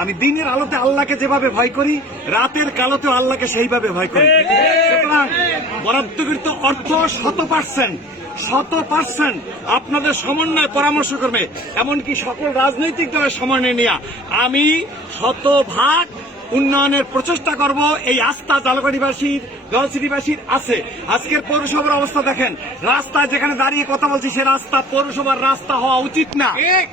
আমি দিনের আলোতে আল্লাহকে যেভাবে ভয় করি রাতের কালোতে আল্লাহকে সেইভাবে ভয় করি। সুতরাং বরাদ্দকৃত অর্থ শত পার্সেন্ট শত পার্সেন্ট আপনাদের সমন্বয় পরামর্শ করবে। এমনকি সকল রাজনৈতিক দলের সমন্বয় নিয়ে আমি শত ভাগ উন্নয়নের প্রচেষ্টা করব এই আস্থা জালকাঠিবাসীর জলসিটিবাসীর আছে। আজকের পৌরসভার অবস্থা দেখেন। রাস্তা যেখানে দাঁড়িয়ে কথা বলছি সে রাস্তা পৌরসভার রাস্তা হওয়া উচিত না।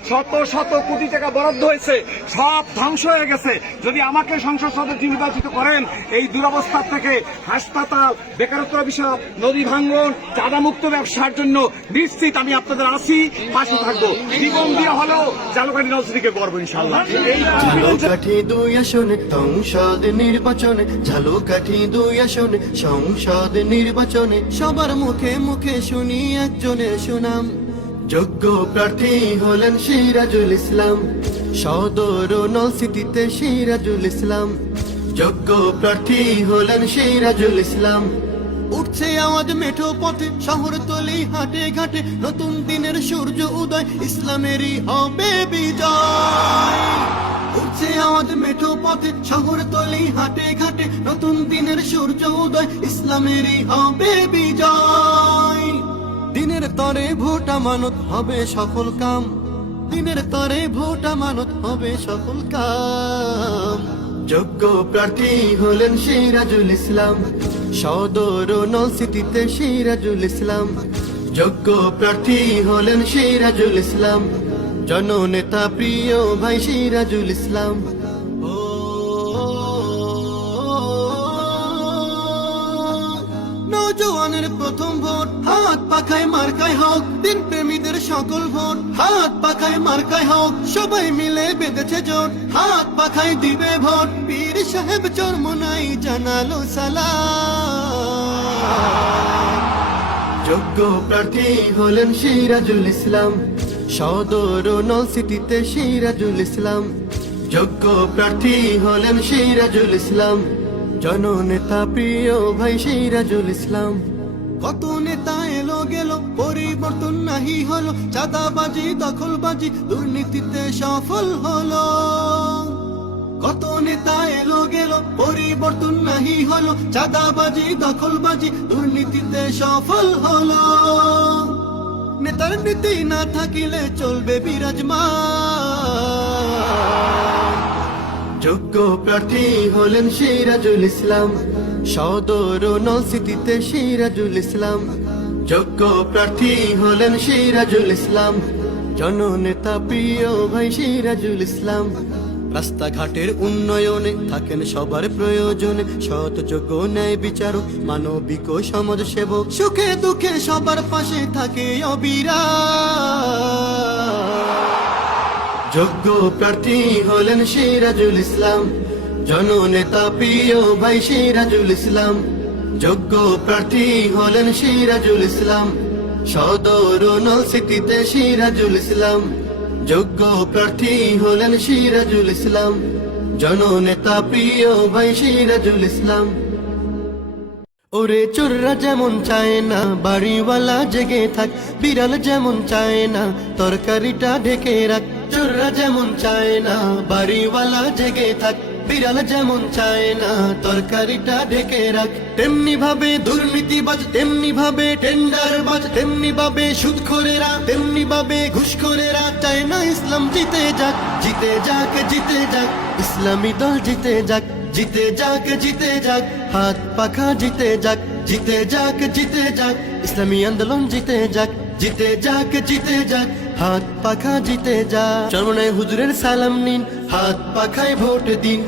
শত শত কোটি টাকা বরাদ্দ হয়েছে। সব ধ্বংস হয়ে গেছে। যদি আমাকে সংসদ সদস্য নির্বাচিত করেন এই দুরবস্থার থেকে হাসপাতাল বেকারত্ব বিষয় নদী ভাঙ্গন চাঁদামুক্ত ব্যবসার জন্য নিশ্চিত আমি আপনাদের আসি পাশে থাকব। জীবন দিয়ে হলেও জালকাঠি নলসিটিকে করব ইনশাল্লাহ এই ঝালকাঠি দুই আসনে সংসদ নির্বাচনে ঝালকাঠি দুই আসনে সংসদ নির্বাচনে সবার মুখে মুখে শুনি একজনের সুনাম। যোগ্য প্রার্থী হলেন সিরাজুল ইসলাম। সদর নলসিটিতে সিরাজুল ইসলাম। যোগ্য প্রার্থী হলেন সিরাজুল ইসলাম। উঠছে আওয়াজ মেঠো পথে, শহর তলি হাটে ঘাটে, নতুন দিনের সূর্য উদয়, ইসলামেরই হবে বিজয়। উঠছে আওয়াজ মেঠো পথে, শহর তলি হাটে ঘাটে, নতুন দিনের সূর্য উদয়, ইসলামেরই হবে বিজয়। দিনের তরে ভোট আমানত হবে সফল কাম, দিনের তরে ভোট আমানত হবে সফল কাম। যোগ্য প্রার্থী হলেন সিরাজুল ইসলাম, সদর নলসিটিতে সিরাজুল ইসলাম। যোগ্য প্রার্থী হলেন সিরাজুল ইসলাম জননেতা প্রিয় ভাই সিরাজুল ইসলাম। নৌজওয়ানের প্রথম ভোট, হাত পাখায় মার্কায় হোক দিন প্রেমীদের সকল ভোট, হাত পাখায় মার্কায় হোক, সবাই মিলে বেঁধেছে জোট, হাত পাখায় দিবে ভোট, পীর সাহেব চরমনাই জানালো সালাম। যোগ্য প্রার্থী হলেন সিরাজুল ইসলাম। সদর নলসিটিতে সিরাজুল ইসলাম। যোগ্য প্রার্থী হলেন সিরাজুল ইসলাম। জননেতা প্রিয় ভাই সিরাজুল ইসলাম। কত নেতা এলো গেল, পরিবর্তন নাহি হলো, চাঁদাবাজি, দখলবাজি, দুর্নীতিতে সফল হলো। কত নেতা এলো গেল, পরিবর্তন নাহি হলো, চাঁদাবাজি, দখলবাজি, দুর্নীতিতে সফল হলো। নেতার নীতি না থাকিলে চলবে বিরাজমান। যোগ্য প্রার্থী হলেন সিরাজুল ইসলাম। সদর নলসিটিতে সিরাজুল ইসলাম। যোগ্য প্রার্থী হলেন সিরাজুল ইসলাম। জননেতা প্রিয় ভাই সিরাজুল ইসলাম। রাস্তাঘাটের উন্নয়নে থাকেন সবার প্রয়োজনে। সৎ যোগ্য, ন্যায় বিচারক, মানবিক সমাজ সেবক সুখে দুঃখে সবার পাশে থাকে অবিরা যোগ্য প্রার্থী হলেন সিরাজুল ইসলাম। জননেতা প্রিয় ভাই সিরাজুল ইসলাম। যোগ্য প্রার্থী হলেন সিরাজুল ইসলাম। সদর নলসিটিতে সিরাজুল ইসলাম। যোগ্য প্রার্থী হলেন সিরাজুল ইসলাম, জননেতা প্রিয় ভাই সিরাজুল ইসলাম। ওরে চোররা যেমন চায় না, বাড়িওয়ালা জেগে থাক, বিড়াল যেমন চায় না, তরকারিটা ঢেকে রাখ। চোররা যেমন চায় না, বাড়িওয়ালা জেগে থাক, বিড়াল যেমন চায় না, তরকারিটা ঢেকে রাখ। তেমনি ভাবে দুর্নীতিবাজ তেমনি ভাবে টেন্ডার বাজ, তেমনি ভাবে সুদ সুদখোরেরা তেমনি ভাবে ঘুষ ঘুষখোরেরা চায় না ইসলাম জিতে যাক জিতে যাক জিতে যাক। ইসলামী দল জিতে যাক জিতে যাক জিতে যাক। হাত পাখা জিতে যাক জিতে যাক জিতে যাক। ইসলামী আন্দোলন জিতে যাক জিতে যাক জিতে যাক। হাত পাখা জিতে যা। চরমনায় হুজুরের সালাম নিন হাত পাখায় ভোট দিন।